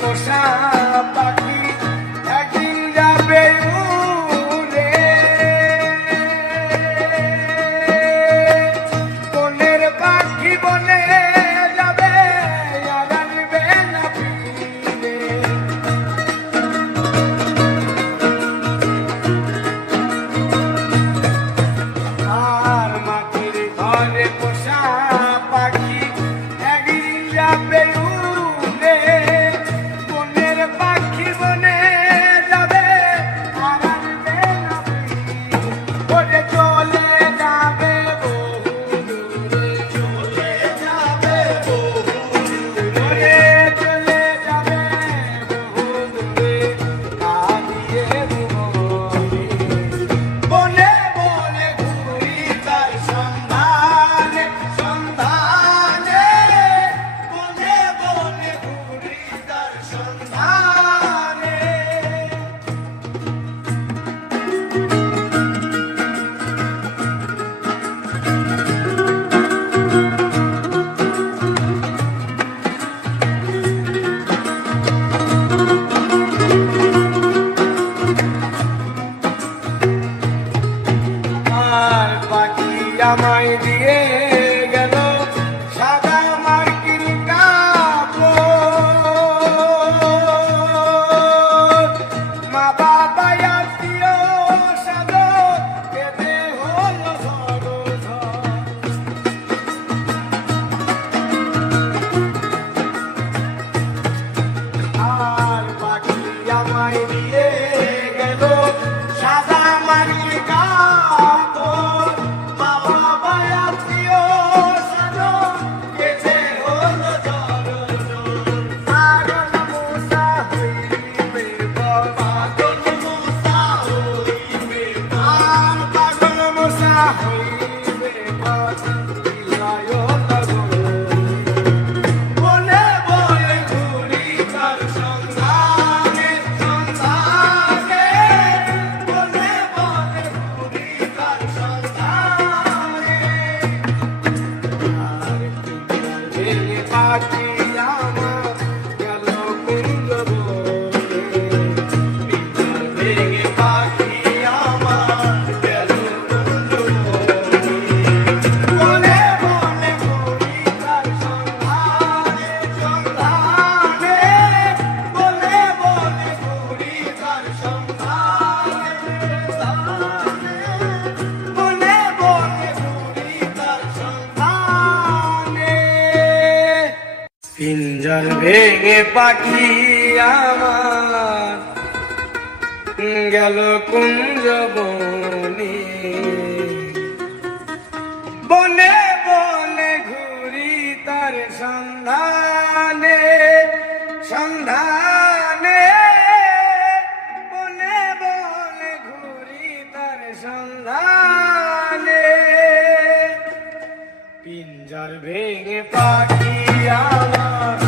পোষা পাখি একদিন যাবে উড়ে, বনের পাখি বনে যাবে আর আসবে না ফিরে। আর মাটির ঘরে পোষা পাখি একদিন যাবে উড়ে, বনের পাখি বনে যাবে আর আসবে না ফিরে। ওরে চলে যাবে বহু দূরে, চলে যাবে বহু দূরে, চলে যাবে বহু দূরে, কাঁদিয়ে মনে। বনে বনে ঘুরি তার সন্ধানে, সন্ধানে, বনে বনে ঘুরি তার সন্ধানে। আর পাখি আমায় দিয়ে গেল সাদা মার্কিন কাপড়, মা বাবা আত্মীয় সাদর কেঁদে হলো ঝড়। আর পাখি আমায় দিয়ে গেল সাদা মার্কিন কাপড়, মা বাবা আত্মীয় সাদর কেঁদে হলো ঝড়। পাগল মশা হইবে বল, পাগল মশা হইবে বল, পাগল মশা হইবে বল, বিলয় বনে বনে ঘুরি তার সন্ধানে, সন্ধানে, বনে বনে ঘুরি তার সন্ধানে। আর ভেঙে পাখি আমার গেল কুঞ্জ বনে, ভেঙে পাখি আমার গেল কুঞ্জ বনে, বনে বনে ঘুরি তার সন্ধানে, সন্ধানে, বনে বনে ঘুরি তার সন্ধানে, সন্ধানে, বনে বনে ঘুরি তার সন্ধানে। পিঞ্জর ভেঙে পাখি আমার গেল কুঞ্জ বনে, বনে বনে ঘুরি তার সন্ধানে, সন্ধানে, বনে বনে ঘুরি তার সন্ধানে। পিঞ্জর ভেঙে পাখি আমার